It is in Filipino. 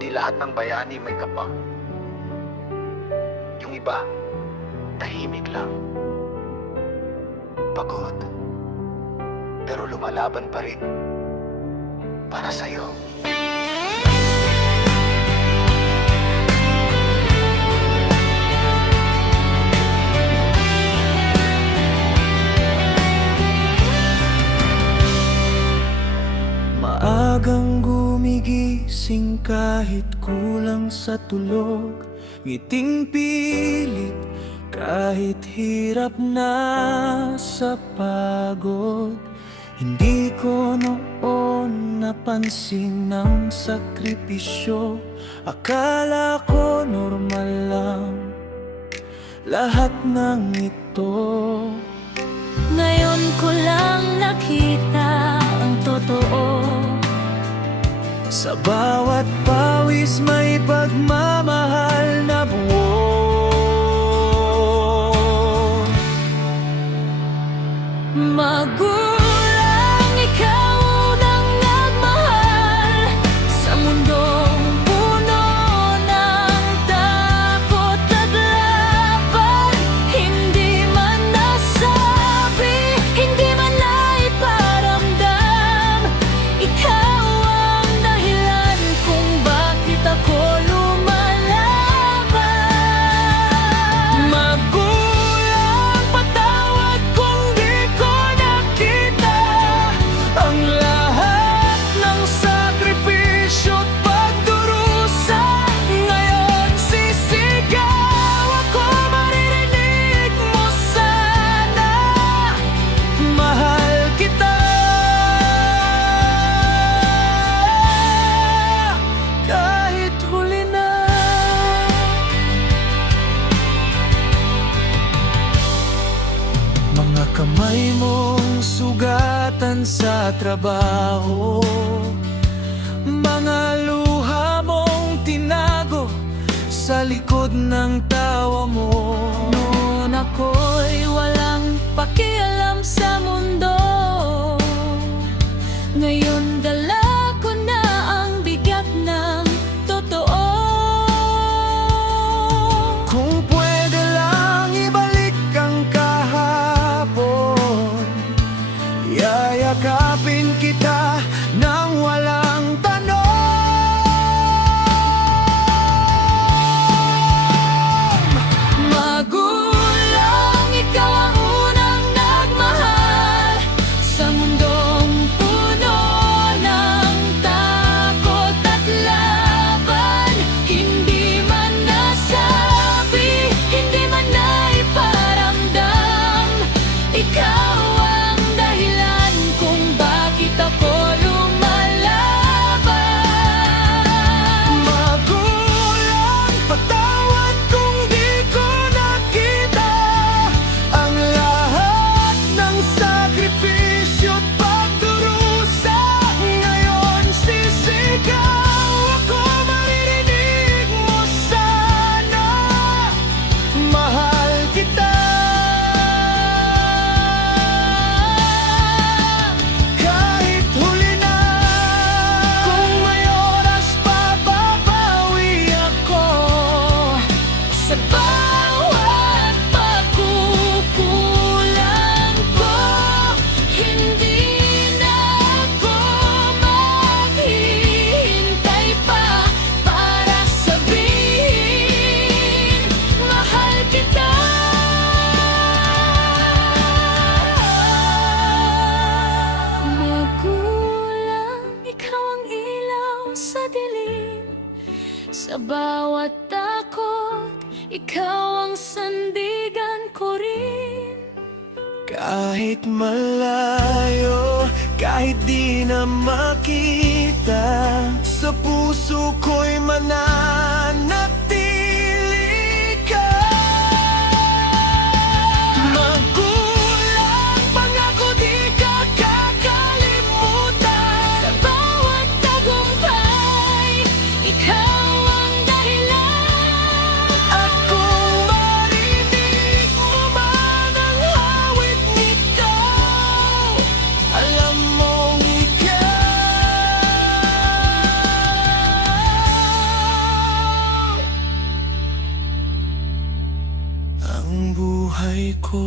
hindi lahat ng bayani may kapa. Yung iba, tahimik lang. Pagod. Pero lumalaban pa rin. Para sa'yo. Maagang gumigising kahit kulang sa tulog, ngiting pilit kahit hirap na sa pagod. Hindi ko noon napansin ang sakripisyo. Akala ko normal lang lahat ng ito. Ngayon ko lang nakita ang totoo. Sa bawat pawis may pagmamahal na buo. Magulang, ikaw unang nagmahal sa mundong puno ng takot at laban. Hindi man nasabi, hindi man naiparamdam, ikaw ang dahilan kung bakit ako lumalaban. Magulang, patawad kung di ko nakita ang lahat ng sakripisyo at pagdurusa. Ngayon sisigaw ako, maririnig mo sana, mahal kita. Kahit huli na. Mga kamay mong sugatan sa trabaho, mga luha mong tinago sa likod ng tawa mo. Noon ako'y walang pakialam sa mundo. Ngayon dala ko na ang bigat ng totoo. Kung pwede lang ibalik ang kahapon, yayakapin kita nang walang tanong. Magulang, ikaw ang unang nagmahal sa mundong puno ng takot at laban. Hindi man nasabi, hindi man naiparamdam, ikaw ang dahilan kung bakit ako lumalaban. Magulang, patawad kung di ko nakita ang lahat ng sakripisyo at pagdurusa. Ngayon sisigaw ako, maririnig mo sana, mahal kita. Kahit huli na. Kung may oras pa, babawi ako Sa bawat pagkukulang ko, hindi na ako maghihintay pa para sabihin, mahal kita. Magulang, ikaw ang ilaw sa dilim. Sa bawat takot, ikaw ang sandigan ko rin. kahit malayo, kahit di na makita, sa puso ko'y mananatili ka. Magulang, pangako di ka kakalimutan. Sa bawat tagumpay, ikaw ang dahilan. At kung marinig mo man ang hawit nito, alam mong ikaw ng buhay ko.